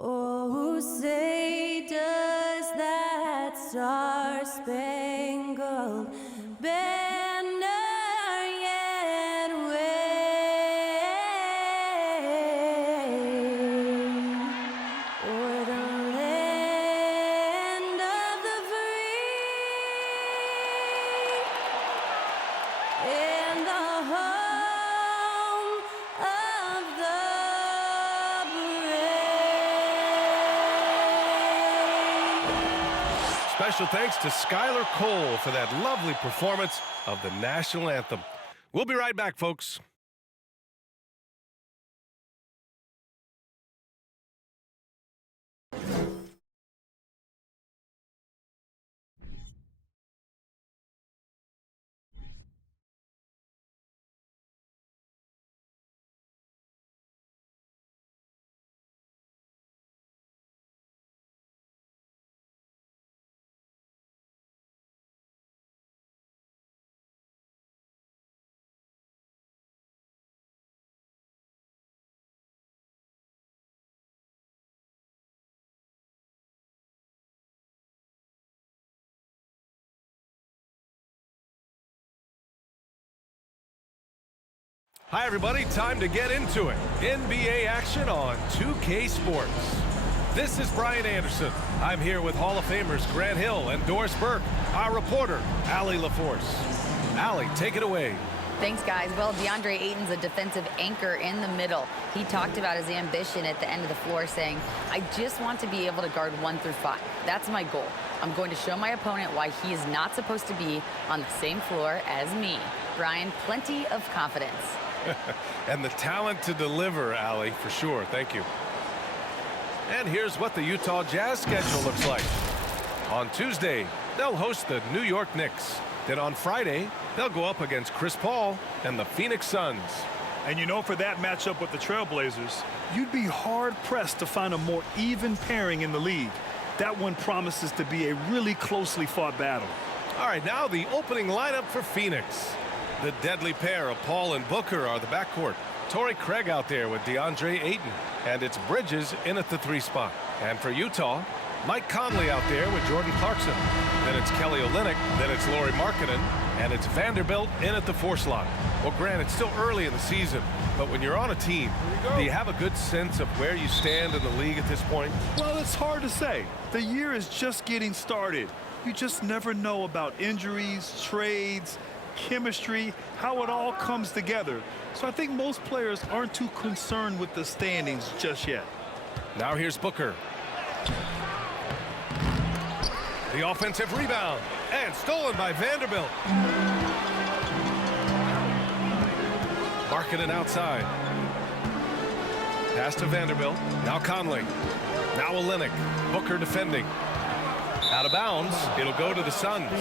Oh, say does that star-spangled banner yet wave o'er the land of the free and the home of the brave. Special thanks to Skylar Cole for that lovely performance of the national anthem. We'll be right back, folks. Hi, everybody. Time to get into it. NBA action on 2K Sports. This is Brian Anderson. I'm here with Hall of Famers Grant Hill and Doris Burke, our reporter, Allie LaForce. Allie, take it away. Thanks, guys. Well, DeAndre Ayton's a defensive anchor in the middle. He talked about his ambition at the end of the floor, saying, I just want to be able to guard 1 through 5. That's my goal. I'm going to show my opponent why he is not supposed to be on the same floor as me. Brian, plenty of confidence. And the talent to deliver, Allie, for sure. Thank you. And here's what the Utah Jazz schedule looks like. On Tuesday, they'll host the New York Knicks. Then on Friday, they'll go up against Chris Paul and the Phoenix Suns. And you know, for that matchup with the Trailblazers, you'd be hard-pressed to find a more even pairing in the league. That one promises to be a really closely fought battle. All right, now the opening lineup for Phoenix. The deadly pair of Paul and Booker are the backcourt. Torrey Craig out there with DeAndre Ayton. And it's Bridges in at the 3 spot. And for Utah, Mike Conley out there with Jordan Clarkson. Then it's Kelly Olynyk. Then it's Lauri Markkanen. And it's Vanderbilt in at the 4 slot. Well, Grant, it's still early in the season, but when you're on a team, do you have a good sense of where you stand in the league at this point? Well, it's hard to say. The year is just getting started. You just never know about injuries, trades, chemistry, how it all comes together. So I think most players aren't too concerned with the standings just yet. Now here's Booker. The offensive rebound, and stolen by Vanderbilt. Markkanen outside. Pass to Vanderbilt. Now Conley. Now Olynyk. Booker defending. Out of bounds. It'll go to the Suns.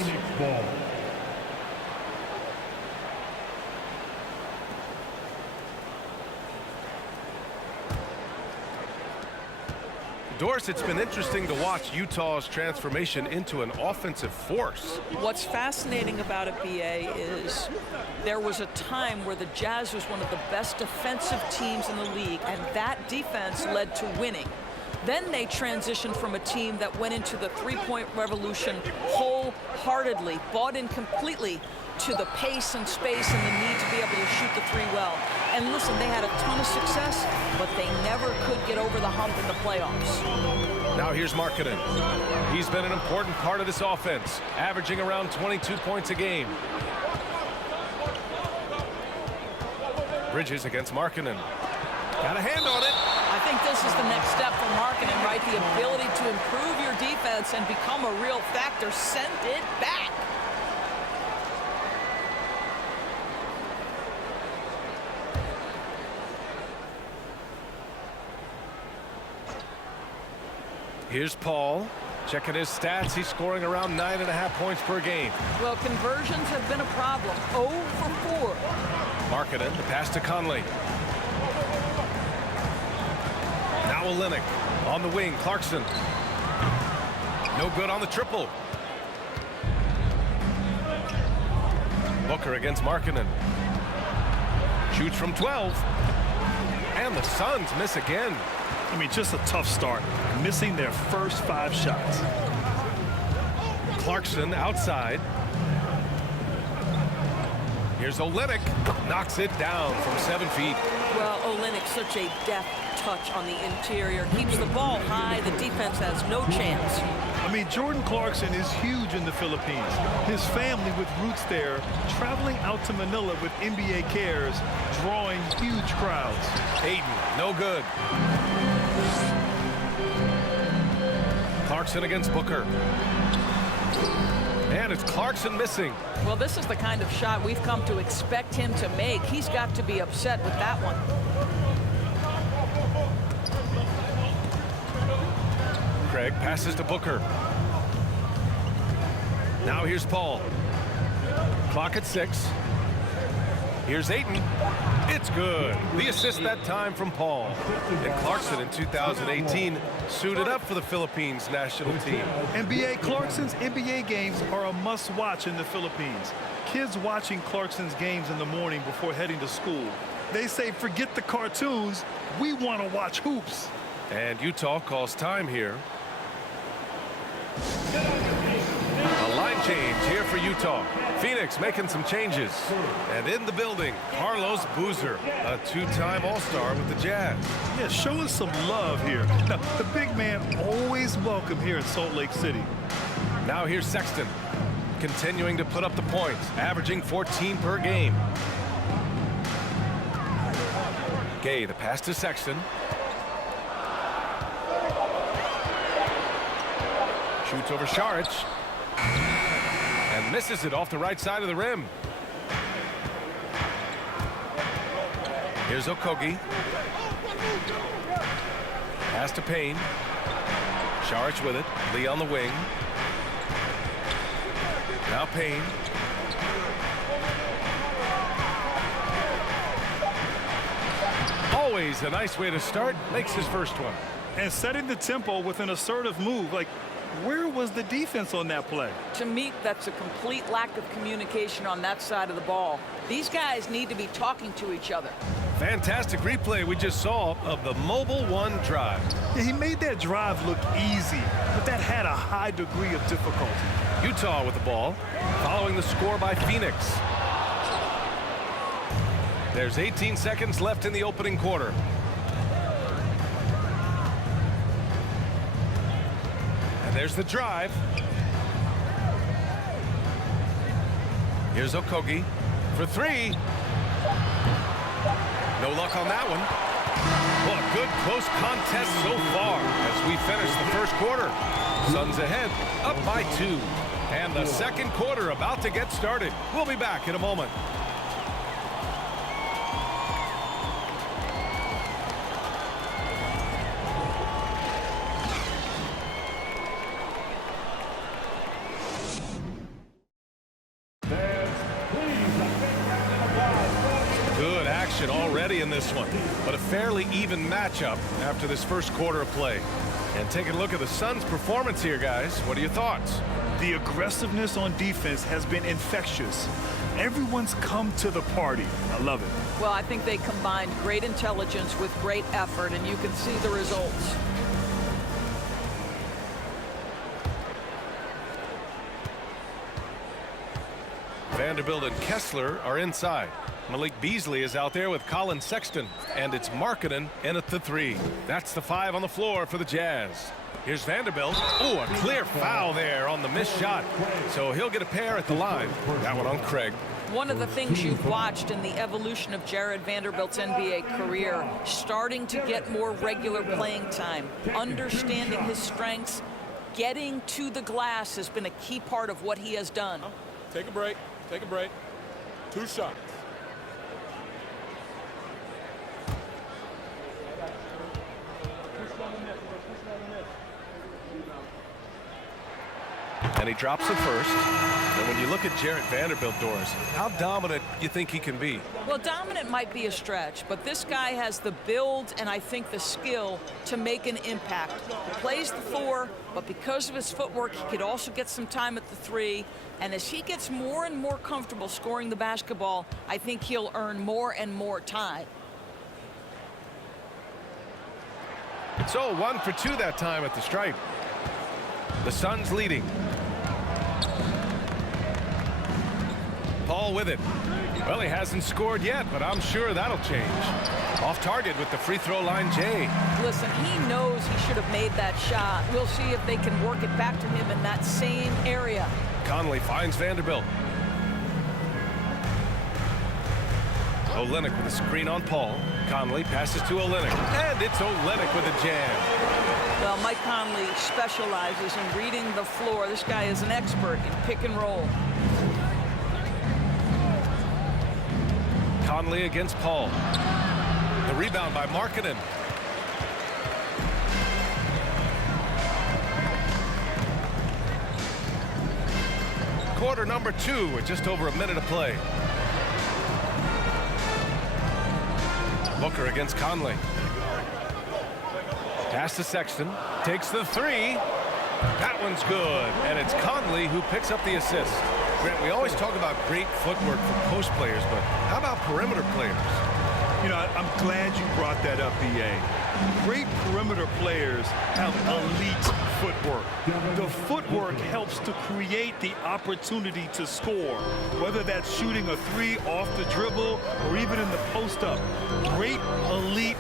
Doris, it's been interesting to watch Utah's transformation into an offensive force. What's fascinating about it, BA, is there was a time where the Jazz was one of the best defensive teams in the league, and that defense led to winning. Then they transitioned from a team that went into the three-point revolution wholeheartedly, bought in completely to the pace and space and the need to be able to shoot the 3 well. And listen, they had a ton of success, but they never could get over the hump in the playoffs. Now here's Markkanen. He's been an important part of this offense, averaging around 22 points a game. Bridges against Markkanen. Got a hand on it. I think this is the next step for Markkanen, right? The ability to improve your defense and become a real factor. Send it back. Here's Paul. Checking his stats, he's scoring around 9.5 points per game. Well, conversions have been a problem. 0 for 4. Markkanen, the pass to Conley. Now Olynyk on the wing. Clarkson. No good on the triple. Booker against Markkanen. Shoots from 12. And the Suns miss again. I mean, just a tough start, missing their first 5 shots. Clarkson outside. Here's Olynyk. Knocks it down from 7 feet. Well, Olynyk, such a deft touch on the interior. Keeps the ball high. The defense has no chance. I mean, Jordan Clarkson is huge in the Philippines. His family with roots there, traveling out to Manila with NBA cares, drawing huge crowds. Ayton, no good. Clarkson against Booker. And it's Clarkson missing. Well, this is the kind of shot we've come to expect him to make. He's got to be upset with that one. Craig passes to Booker. Now here's Paul. Clock at 6. Here's Ayton. It's good. The assist that time from Paul. And Clarkson in 2018 suited up for the Philippines national team. NBA Clarkson's NBA games are a must-watch in the Philippines. Kids watching Clarkson's games in the morning before heading to school. They say, forget the cartoons, we want to watch hoops. And Utah calls time here. A line change here for Utah. Phoenix making some changes. And in the building, Carlos Boozer, a 2-time All-Star with the Jazz. Yeah, show us some love here. Now, the big man always welcome here in Salt Lake City. Now here's Sexton, continuing to put up the points, averaging 14 per game. Gay, the pass to Sexton. Shoots over Saric. And misses it off the right side of the rim. Here's Okogie. Pass to Payne. Saric with it. Lee on the wing. Now Payne. Always a nice way to start. Makes his first one. And setting the tempo with an assertive move. Like, where was the defense on that play? To me, that's a complete lack of communication on that side of the ball. These guys need to be talking to each other. Fantastic replay we just saw of the Mobile One drive. Yeah, he made that drive look easy, but that had a high degree of difficulty. Utah with the ball, following the score by Phoenix. There's 18 seconds left in the opening quarter. And there's the drive. Here's Okogie for 3. No luck on that one. Well, a good close contest so far as we finish the first quarter. Suns ahead, up by 2. And the second quarter about to get started. We'll be back in a moment. Good action already in this one, but a fairly even matchup after this first quarter of play. And taking a look at the Suns' performance here, guys. What are your thoughts? The aggressiveness on defense has been infectious. Everyone's come to the party. I love it. Well, I think they combined great intelligence with great effort, and you can see the results. Vanderbilt and Kessler are inside. Malik Beasley is out there with Colin Sexton, and it's Markkanen in at the 3. That's the 5 on the floor for the Jazz. Here's Vanderbilt. Oh, a clear foul there on the missed shot. So he'll get a pair at the line. That one on Craig. One of the things you've watched in the evolution of Jared Vanderbilt's NBA career, starting to get more regular playing time, understanding his strengths, getting to the glass has been a key part of what he has done. Take a break. Take a break. 2 shots. And he drops it first. And when you look at Jarrett Vanderbilt, Doris, how dominant you think he can be? Well, dominant might be a stretch, but this guy has the build and I think the skill to make an impact. He plays the 4, but because of his footwork, he could also get some time at the 3. And as he gets more and more comfortable scoring the basketball, I think he'll earn more and more time. So 1 for 2 that time at the stripe. The Suns leading. Paul with it. Well, he hasn't scored yet, but I'm sure that'll change. Off target with the free throw line, Jay. Listen, he knows he should have made that shot. We'll see if they can work it back to him in that same area. Conley finds Vanderbilt. Olynyk with a screen on Paul. Conley passes to Olynyk. And it's Olynyk with a jam. Well, Mike Conley specializes in reading the floor. This guy is an expert in pick and roll. Conley against Paul. The rebound by Markkanen. Quarter number 2 with just over a minute of play. Booker against Conley. Pass to Sexton. Takes the 3. That one's good. And it's Conley who picks up the assist. Grant, we always talk about great footwork for post players, but how about perimeter players? You know, I'm glad you brought that up, B.A. Great perimeter players have elite footwork. The footwork helps to create the opportunity to score, whether that's shooting a 3 off the dribble or even in the post-up. Great, elite,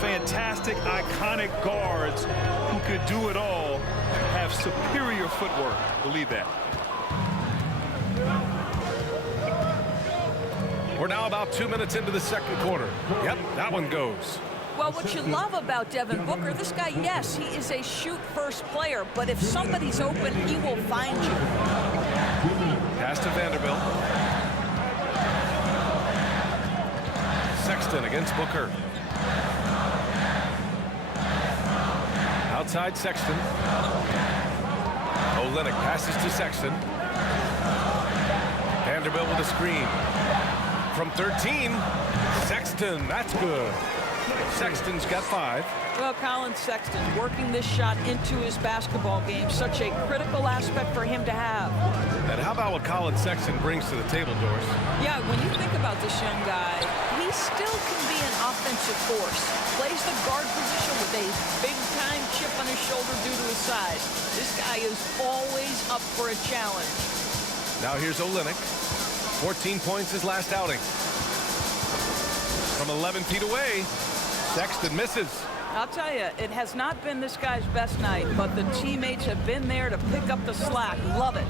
fantastic, iconic guards who could do it all have superior footwork. Believe that. We're now about 2 minutes into the second quarter. Yep, that one goes. Well, what you love about Devin Booker, this guy, yes, he is a shoot-first player, but if somebody's open, he will find you. Pass to Vanderbilt. Sexton against Booker. Outside Sexton. Olynyk passes to Sexton. Vanderbilt with a screen. From 13, Sexton, that's good. Sexton's got 5. Well, Colin Sexton working this shot into his basketball game, such a critical aspect for him to have. And how about what Colin Sexton brings to the table, Doris? Yeah, when you think about this young guy, he still can be an offensive force. Plays the guard position with a big-time chip on his shoulder due to his size. This guy is always up for a challenge. Now here's Olynyk. 14 points his last outing. From 11 feet away, Sexton misses. I'll tell you, it has not been this guy's best night, but the teammates have been there to pick up the slack. Love it.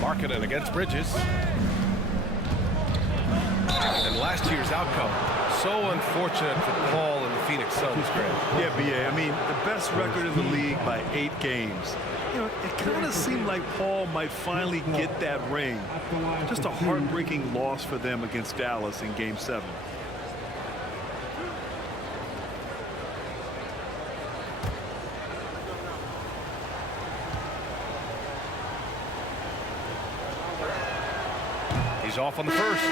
Markkanen against Bridges. And last year's outcome, so unfortunate for Paul and the Phoenix Suns, Grant. Yeah, B.A. I mean, the best record in the league by 8 games. You know, it kind of seemed like Paul might finally get that ring. Just a heartbreaking loss for them against Dallas in Game 7. He's off on the first.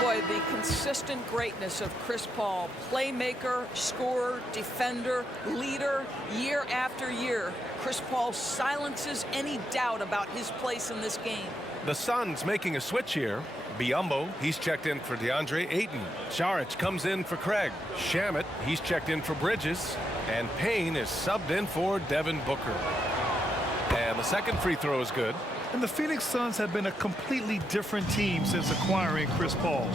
Boy, the consistent greatness of Chris Paul, playmaker, scorer, defender, leader, year after year. Chris Paul silences any doubt about his place in this game. The Suns making a switch here. Biyombo, he's checked in for DeAndre Ayton. Saric comes in for Craig. Shamet, he's checked in for Bridges. And Payne is subbed in for Devin Booker. And the second free throw is good. And the Phoenix Suns have been a completely different team since acquiring Chris Paul.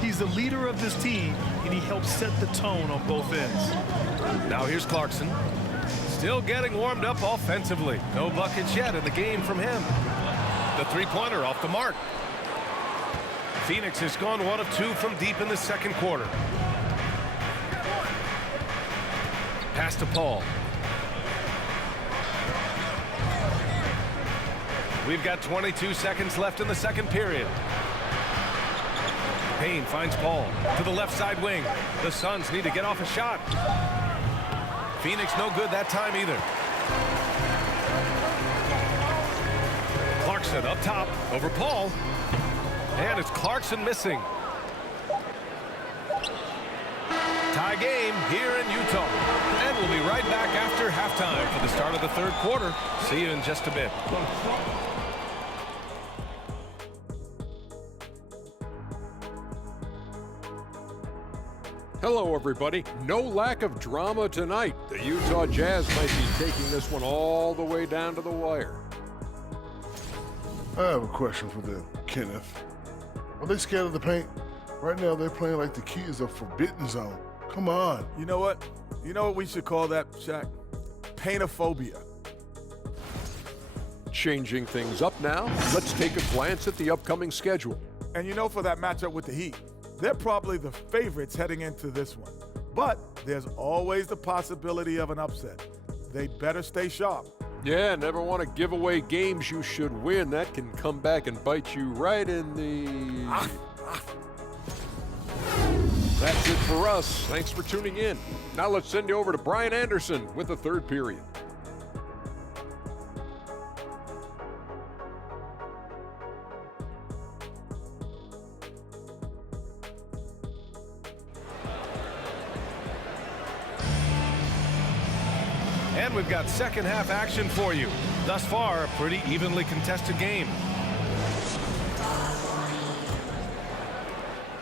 He's the leader of this team, and he helps set the tone on both ends. Now here's Clarkson. Still getting warmed up offensively. No buckets yet in the game from him. The three-pointer off the mark. Phoenix has gone 1 of 2 from deep in the second quarter. Pass to Paul. We've got 22 seconds left in the second period. Payne finds Paul to the left side wing. The Suns need to get off a shot. Phoenix no good that time either. Clarkson up top over Paul. And it's Clarkson missing. Tie game here in Utah. And we'll be right back after halftime for the start of the third quarter. See you in just a bit. Hello, everybody. No lack of drama tonight. The Utah Jazz might be taking this one all the way down to the wire. I have a question for them, Kenneth. Are they scared of the paint? Right now, they're playing like the key is a forbidden zone. Come on. You know what? You know what we should call that, Shaq? Paintophobia. Changing things up now, let's take a glance at the upcoming schedule. And you know, for that matchup with the Heat, they're probably the favorites heading into this one. But there's always the possibility of an upset. They'd better stay sharp. Yeah, never want to give away games you should win. That can come back and bite you right in the... That's it for us. Thanks for tuning in. Now let's send you over to Brian Anderson with the third period. And we've got second half action for you. Thus far, a pretty evenly contested game.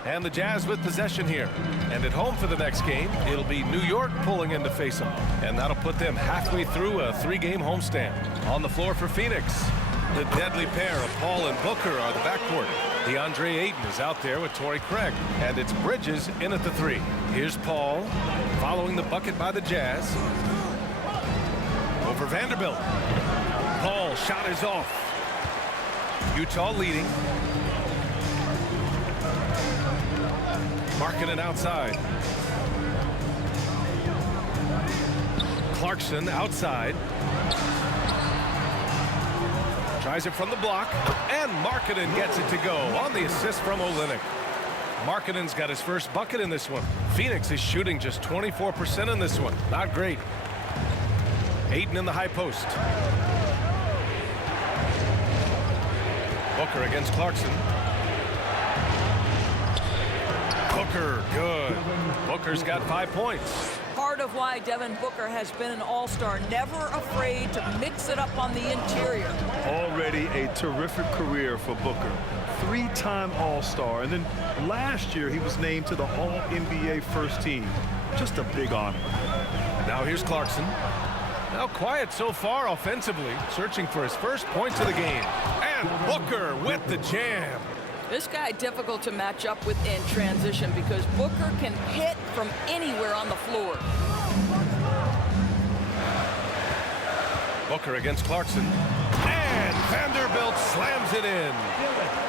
And the Jazz with possession here. And at home for the next game, it'll be New York pulling in to face them. And that'll put them halfway through a 3-game homestand. On the floor for Phoenix, the deadly pair of Paul and Booker are the backcourt. DeAndre Ayton is out there with Torrey Craig. And it's Bridges in at the 3. Here's Paul, following the bucket by the Jazz. Over Vanderbilt. Paul, shot is off. Utah leading. Markkanen outside. Clarkson outside. Tries it from the block. And Markkanen gets it to go on the assist from Olynyk. Markkanen's got his first bucket in this one. Phoenix is shooting just 24% in this one. Not great. Ayton in the high post. Booker against Clarkson. Booker, good. Booker's got 5 points. Part of why Devin Booker has been an all-star, never afraid to mix it up on the interior. Already a terrific career for Booker. 3-time All-Star, and then last year he was named to the All-NBA first team. Just a big honor. Now here's Clarkson. Now quiet so far offensively, searching for his first points of the game. And Booker with the jam. This guy difficult to match up with in transition because Booker can hit from anywhere on the floor. Booker against Clarkson. And Vanderbilt slams it in.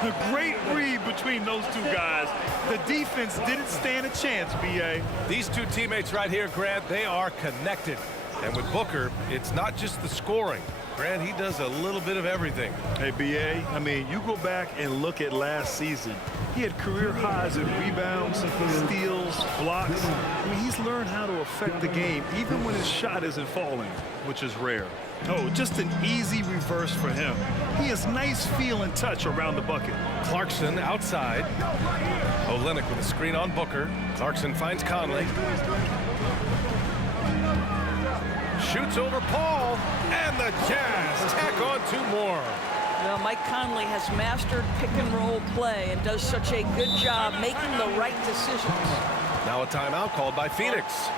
The great read between those two guys. The defense didn't stand a chance, B.A. These two teammates right here, Grant, they are connected. And with Booker, it's not just the scoring. Grant, he does a little bit of everything. Hey, B.A., I mean, you go back and look at last season. He had career highs in rebounds, steals, blocks. I mean, he's learned how to affect the game, even when his shot isn't falling, which is rare. Oh, just an easy reverse for him. He has nice feel and touch around the bucket. Clarkson outside. Olynyk with a screen on Booker. Clarkson finds Conley. Shoots over Paul, and the Jazz tack on 2 more. Well, Mike Conley has mastered pick-and-roll play and does such a good job making the right decisions. Now a timeout called by Phoenix.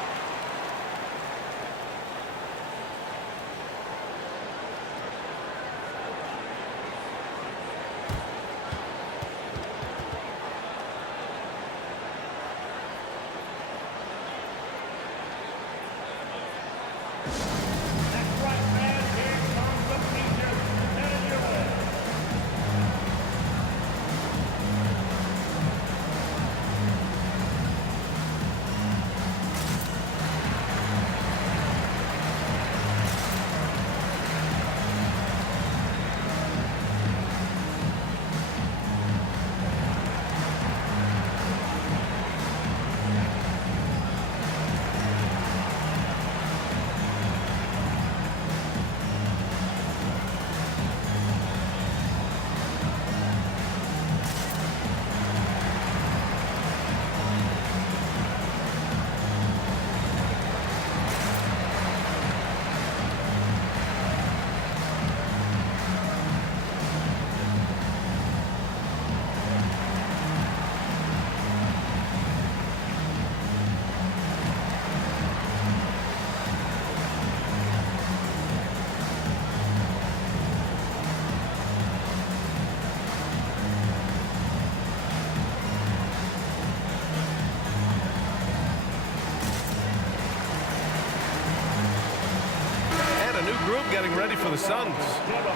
group getting ready for the Suns.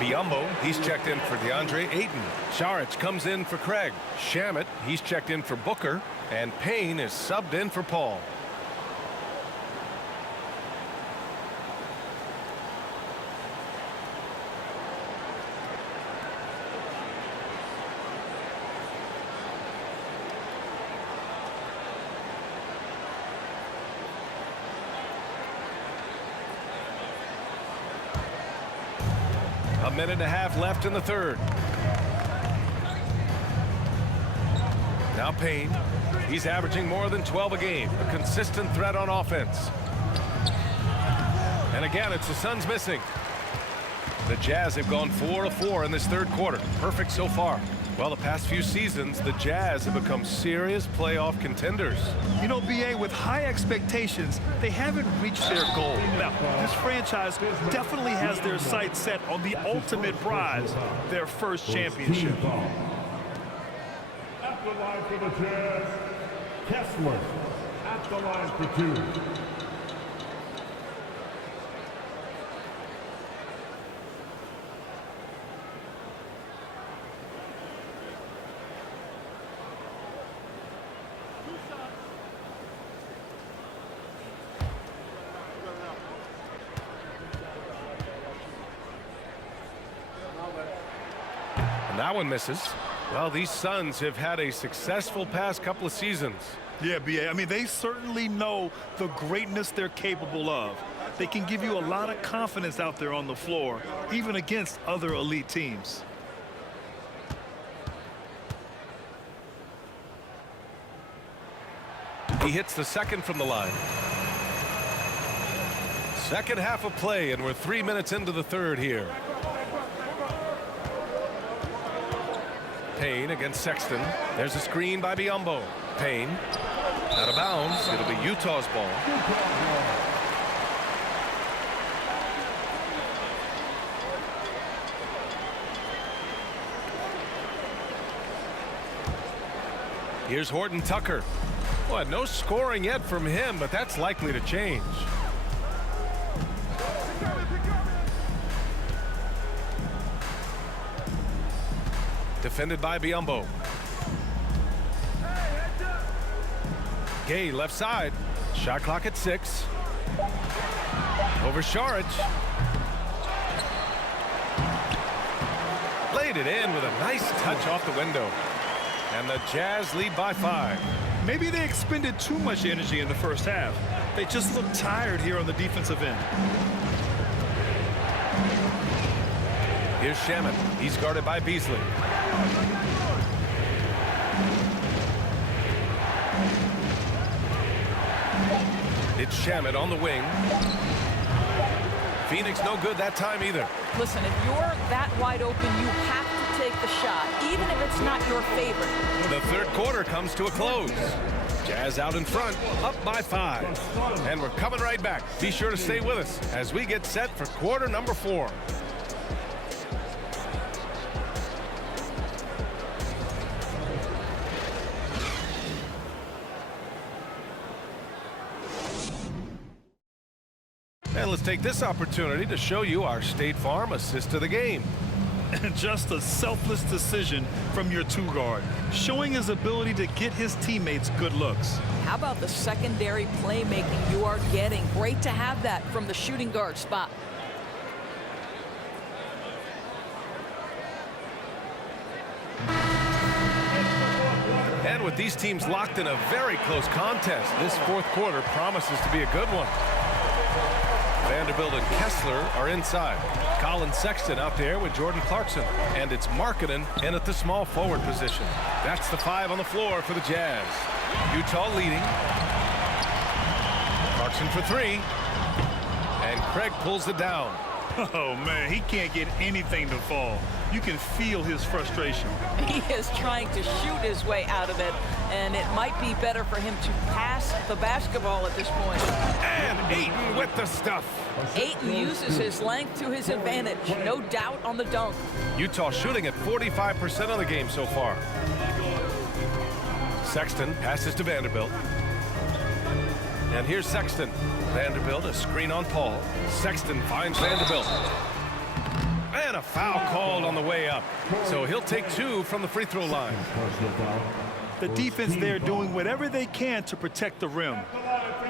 Biyombo, he's checked in for DeAndre Ayton. Saric comes in for Craig. Shamet, he's checked in for Booker. And Payne is subbed in for Paul. A minute and a half left in the third. Now Payne. He's averaging more than 12 a game. A consistent threat on offense. And again, it's the Suns missing. The Jazz have gone 4 of 4 in this third quarter. Perfect so far. Well, the past few seasons, the Jazz have become serious playoff contenders. You know, B.A., with high expectations, they haven't reached their goal. Now, this franchise definitely has their sights set on the ultimate prize, their first championship. At the line for the Jazz, Kessler. At the line for 2. And that one misses. Well, these Suns have had a successful past couple of seasons. Yeah, B.A., I mean, they certainly know the greatness they're capable of. They can give you a lot of confidence out there on the floor, even against other elite teams. He hits the second from the line. Second half of play, and we're 3 minutes into the third here. Payne against Sexton. There's a screen by Biyombo. Payne out of bounds. It'll be Utah's ball. Here's Horton Tucker. Well, no scoring yet from him, but that's likely to change. Defended by Biyombo. Gay left side. Shot clock at 6. Over Saric. Laid it in with a nice touch off the window. And the Jazz lead by 5. Maybe they expended too much energy in the first half. They just look tired here on the defensive end. Here's Shamet. He's guarded by Beasley. It's Shamet on the wing. Phoenix no good that time either. Listen, if you're that wide open, you have to take the shot, even if it's not your favorite. The third quarter comes to a close. Jazz out in front, up by 5. And we're coming right back. Be sure to stay with us as we get set for quarter number 4. And let's take this opportunity to show you our State Farm assist to the game. Just a selfless decision from your 2-guard, showing his ability to get his teammates good looks. How about the secondary playmaking you are getting? Great to have that from the shooting guard spot. And with these teams locked in a very close contest, this fourth quarter promises to be a good one. Vanderbilt and Kessler are inside. Colin Sexton out there with Jordan Clarkson. And it's Markkanen in at the small forward position. That's the 5 on the floor for the Jazz. Utah leading. Clarkson for 3. And Craig pulls it down. Oh, man, he can't get anything to fall. You can feel his frustration. He is trying to shoot his way out of it, and it might be better for him to pass the basketball at this point. And Ayton with the stuff. Ayton uses his length to his advantage. No doubt on the dunk. Utah shooting at 45% of the game so far. Sexton passes to Vanderbilt. And here's Sexton. Vanderbilt, a screen on Paul. Sexton finds Vanderbilt. And a foul called on the way up. So he'll take 2 from the free throw line. Personal foul. The defense there doing whatever they can to protect the rim.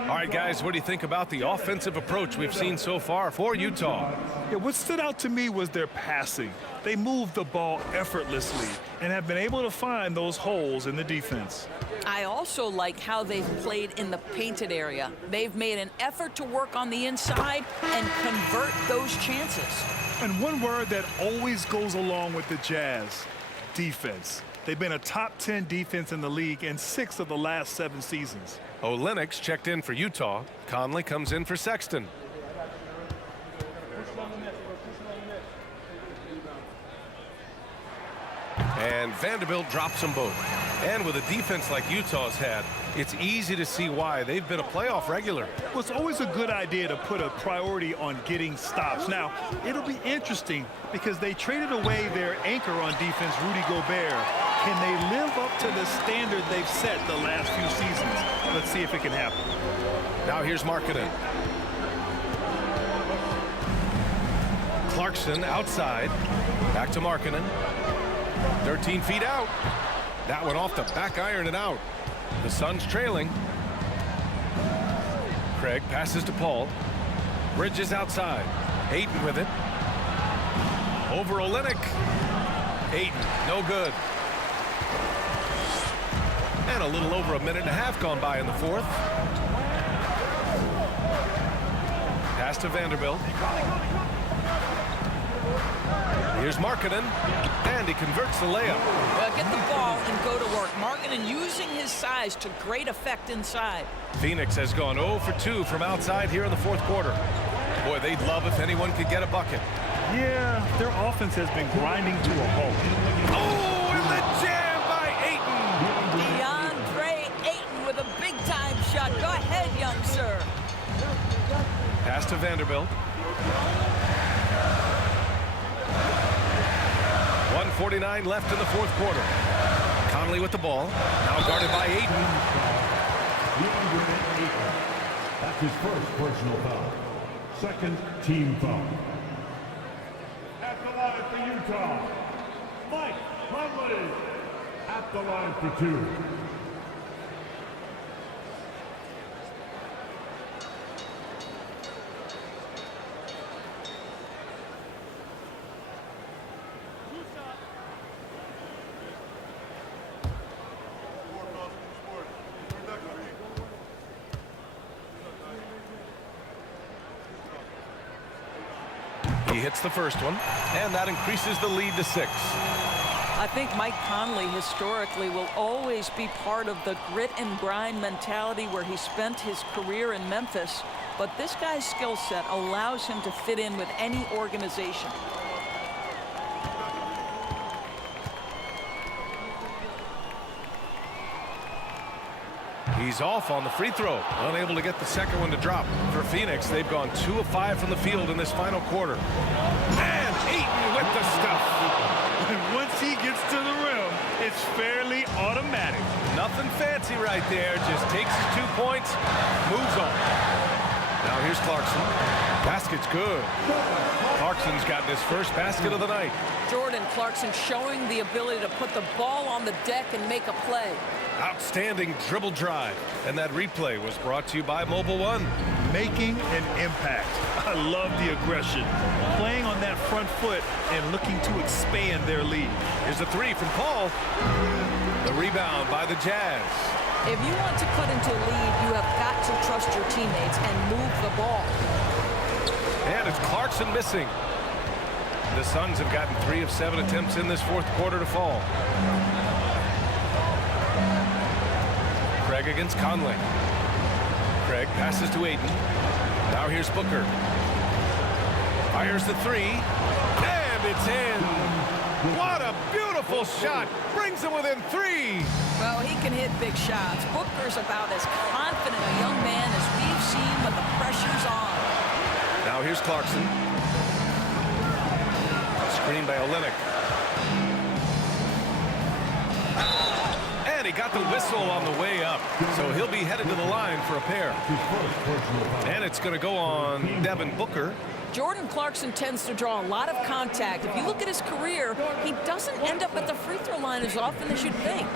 All right, guys, what do you think about the offensive approach we've seen so far for Utah? Yeah, what stood out to me was their passing. They moved the ball effortlessly and have been able to find those holes in the defense. I also like how they've played in the painted area. They've made an effort to work on the inside and convert those chances. And one word that always goes along with the Jazz, defense. They've been a top 10 defense in the league in 6 of the last 7 seasons. Olynyk checked in for Utah. Conley comes in for Sexton. And Vanderbilt drops them both. And with a defense like Utah's had, it's easy to see why they've been a playoff regular. Well, it's always a good idea to put a priority on getting stops. Now, it'll be interesting because they traded away their anchor on defense, Rudy Gobert. Can they live up to the standard they've set the last few seasons? Let's see if it can happen. Now here's Markkanen. Clarkson outside. Back to Markkanen. 13 feet out. That one off the back iron and out. The Suns trailing. Craig passes to Paul. Bridges outside. Ayton with it. Over Olynyk. Ayton, no good. And a little over a minute and a half gone by in the fourth. Pass to Vanderbilt. Here's Markkanen, and he converts the layup. Well, get the ball and go to work. Markkanen using his size to great effect inside. Phoenix has gone 0 for 2 from outside here in the fourth quarter. Boy, they'd love if anyone could get a bucket. Yeah, their offense has been grinding to a halt. Oh, and the jam by DeAndre Ayton with a big-time shot. Go ahead, young sir. Pass to Vanderbilt. 1:49 left in the fourth quarter. Conley with the ball. Now guarded by Ayton. DeAndre Ayton. That's his first personal foul. Second team foul. At the line for Utah, Mike Conley. At the line for 2. He hits the first one, and that increases the lead to 6. I think Mike Conley historically will always be part of the grit and grind mentality where he spent his career in Memphis, but this guy's skill set allows him to fit in with any organization. He's off on the free throw, unable to get the second one to drop. For Phoenix, they've gone 2 of 5 from the field in this final quarter. And Ayton with the stuff. And once he gets to the rim, it's fairly automatic. Nothing fancy right there, just takes his 2 points, moves on. Now here's Clarkson. Basket's good. Clarkson's gotten his first basket of the night. Jordan Clarkson showing the ability to put the ball on the deck and make a play. Outstanding dribble drive. And that replay was brought to you by Mobile One. Making an impact. I love the aggression. Playing on that front foot and looking to expand their lead. Here's a 3 from Paul. The rebound by the Jazz. If you want to cut into a lead, you have got to trust your teammates and move the ball. And it's Clarkson missing. The Suns have gotten 3 of 7 attempts in this fourth quarter to fall. Craig against Conley. Craig passes to Ayton. Now here's Booker. Fires the 3. And it's in. What a beautiful shot. Brings him within 3. Well, he can hit big shots. Booker's about as confident a young man as we've seen when the pressure's on. Now here's Clarkson. Screen by Olynyk. And he got the whistle on the way up, so he'll be headed to the line for a pair. And it's going to go on Devin Booker. Jordan Clarkson tends to draw a lot of contact. If you look at his career, he doesn't end up at the free throw line as often as you'd think.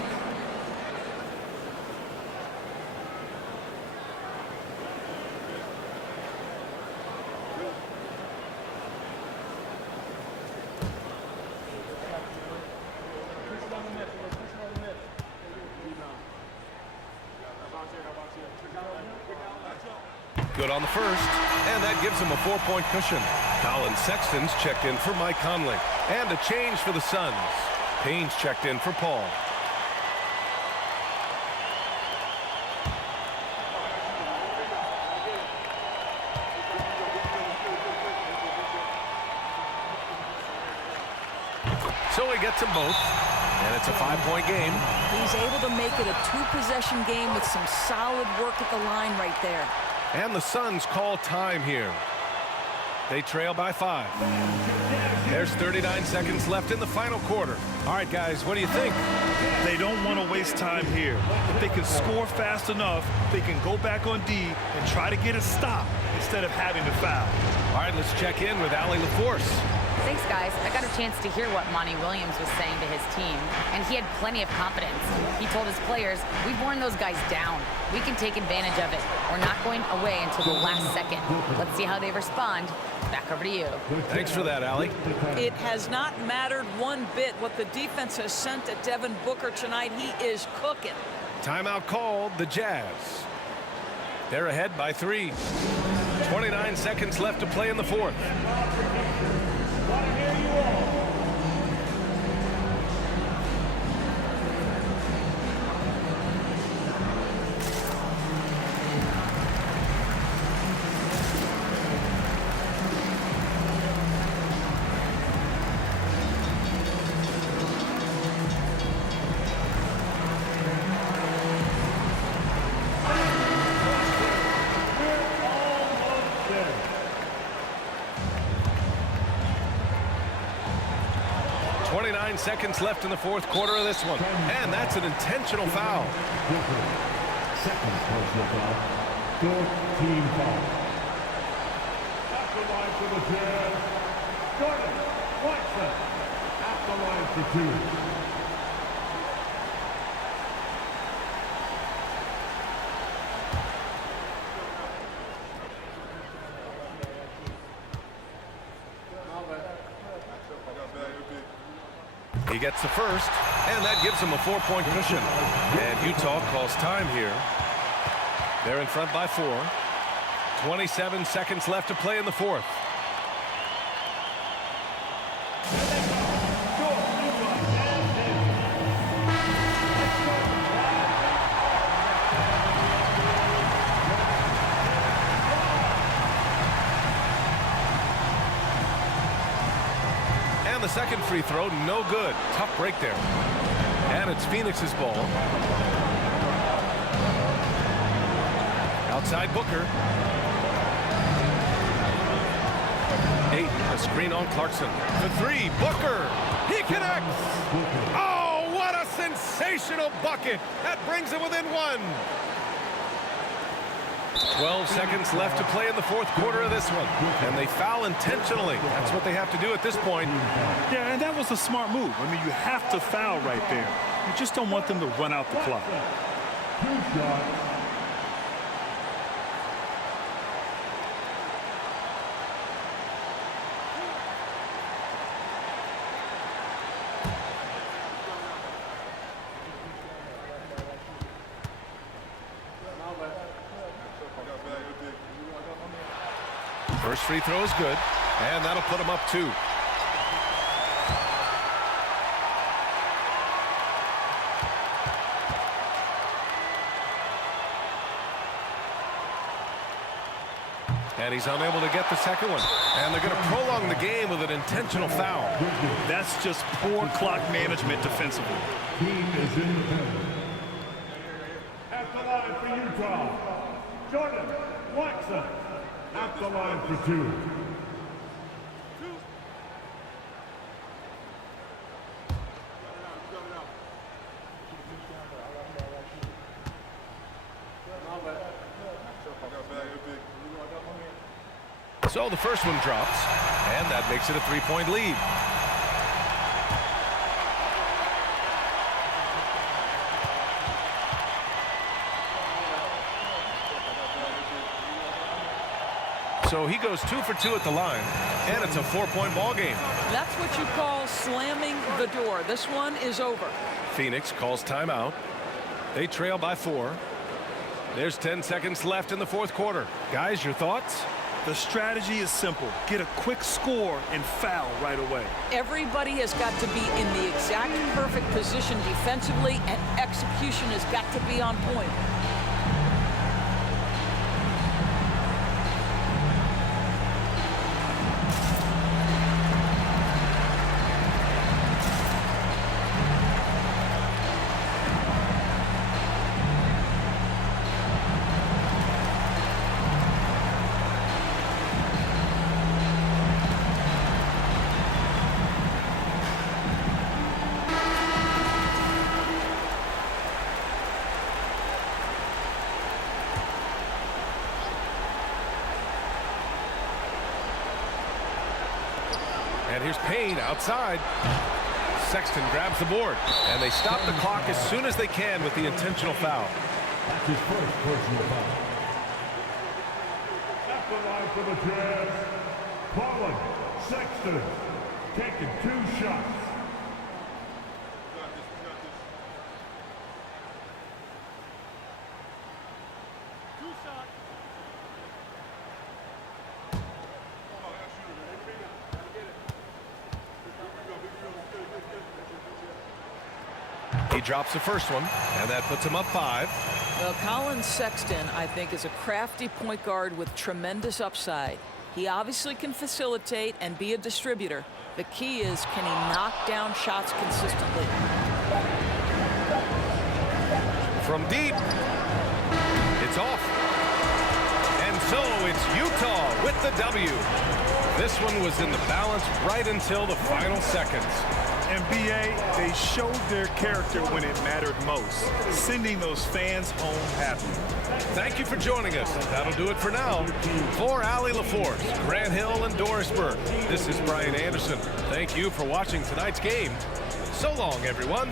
Good on the first, and that gives him a 4-point cushion. Colin Sexton's checked in for Mike Conley. And a change for the Suns. Payne's checked in for Paul. So he gets them both, and it's a 5-point game. He's able to make it a 2-possession game with some solid work at the line right there. And the Suns call time here. They trail by 5. There's 39 seconds left in the final quarter. All right, guys, what do you think? They don't want to waste time here. If they can score fast enough, they can go back on D and try to get a stop instead of having to foul. All right, let's check in with Allie LaForce. Thanks, guys. I got a chance to hear what Monty Williams was saying to his team, and he had plenty of confidence. He told his players, we've worn those guys down. We can take advantage of it. We're not going away until the last second. Let's see how they respond. Back over to you. Thanks for that, Allie. It has not mattered one bit what the defense has sent at Devin Booker tonight. He is cooking. Timeout called, the Jazz. They're ahead by 3. 29 seconds left to play in the fourth. Seconds left in the fourth quarter of this one. And that's an intentional foul. Second personal foul. Fourth team foul. At the line for the Jazz, Jordan Clarkson. At the line for 2. He gets the first, and that gives him a 4-point cushion. And Utah calls time here. They're in front by 4. 27 seconds left to play in the fourth. The second free throw, no good. Tough break there. And it's Phoenix's ball. Outside Booker. 8, a screen on Clarkson. The 3, Booker. He connects. Oh, what a sensational bucket. That brings him within 1. 12 seconds left to play in the fourth quarter of this one. And they foul intentionally. That's what they have to do at this point. Yeah, and that was a smart move. I mean, you have to foul right there. You just don't want them to run out the clock. First free throw is good, and that'll put him up 2. And he's unable to get the second one. And they're going to prolong the game with an intentional foul. That's just poor clock management defensively. Team is in the penalty. At the line for Utah, Jordan Clarkson. At the line for 2. So the first one drops, and that makes it a 3-point lead. So he goes 2 for 2 at the line, and it's a 4-point ball game. That's what you call slamming the door. This one is over. Phoenix calls timeout. They trail by 4. There's 10 seconds left in the fourth quarter. Guys, your thoughts? The strategy is simple. Get a quick score and foul right away. Everybody has got to be in the exact perfect position defensively, and execution has got to be on point. And here's Payne outside. Sexton grabs the board, and they stop the clock as soon as they can with the intentional foul. That's his first personal foul. At the line for the Jazz, Colin Sexton, taking 2 shots. He drops the first one, and that puts him up 5. Well, Colin Sexton, I think, is a crafty point guard with tremendous upside. He obviously can facilitate and be a distributor. The key is, can he knock down shots consistently? From deep, it's off. And so it's Utah with the W. This one was in the balance right until the final seconds. NBA, they showed their character when it mattered most, sending those fans home happy. Thank you for joining us. That'll do it for now. For Allie LaForce, Grant Hill, and Doris Burke, this is Brian Anderson. Thank you for watching tonight's game. So long, everyone.